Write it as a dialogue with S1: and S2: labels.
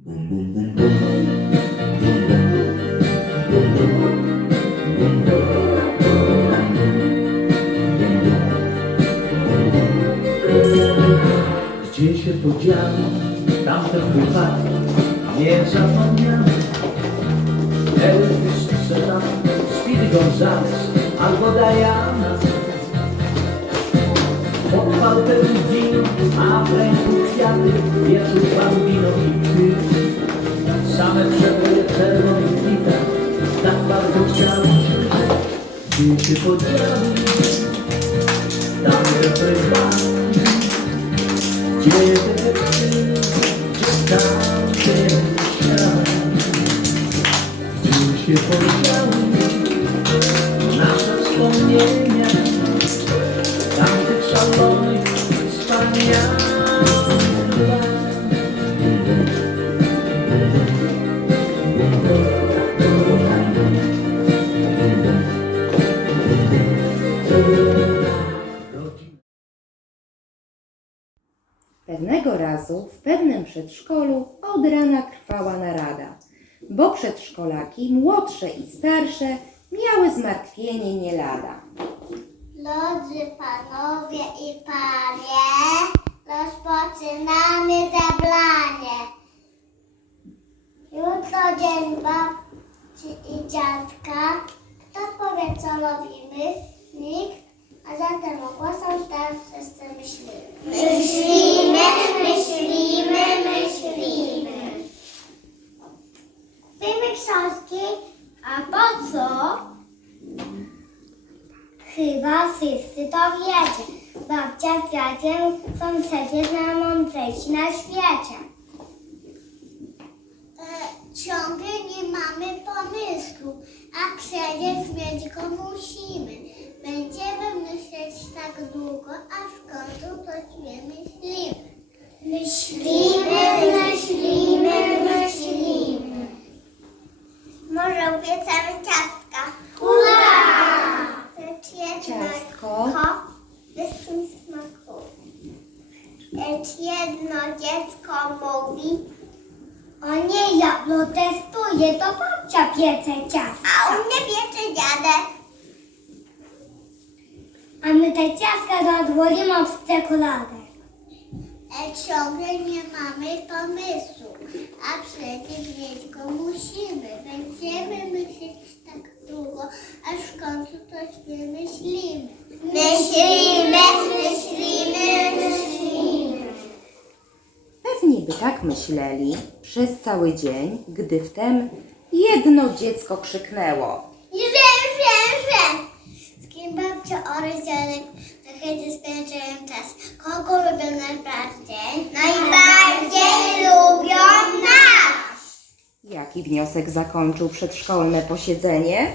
S1: Gdzie się podziały tamte chłopaki niezapomniane? Elvis Sedan, Speedy Gonzales albo Diana. Podpal pełen wino, a w ręku bambino i ty. Same przeboje czerwonych gitar, tak bardzo się. Gdzie się tamte chłopaki? Gdzie się
S2: Pewnego razu w pewnym przedszkolu od rana trwała narada, bo przedszkolaki, młodsze i starsze, miały zmartwienie nie lada.
S3: Drodzy panowie i panie, rozpoczynamy zebranie. Jutro dzień babci i dziadka. Kto powie, co robimy? Nikt. A zatem ogłaszam teraz wszyscy myślimy. Myślimy, myślimy, myślimy. Kupimy książki, a po co? Chyba wszyscy to wiecie. Babcia z dziadkiem są przecież najmądrzejsi na świecie. E, ciągle nie mamy pomysłu, a przecież mieć go musimy. Będziemy myśleć tak długo, aż w końcu coś wymyślimy. Myślimy, myślimy, myślimy. Może upiecamy mówi, o nie, ja protestuję, to babcia piece ciastka. A u mnie piecze dziadek. A my te ciastka zadwolimy od czekolady. E, ciągle nie mamy pomysłu, a przecież mieć go musimy. Będziemy myśleć tak długo, aż w końcu coś wymyślimy. Myślimy, myślimy, myślimy.
S2: Pewnie by tak myśleli przez cały dzień, gdy wtem jedno dziecko krzyknęło.
S3: Wiem, wiem, wiem. Z kim babcia oraz dziadek zachęci spędzają czas. Kogo lubią najbardziej? Najbardziej lubią nas.
S2: Jaki wniosek zakończył przedszkolne posiedzenie?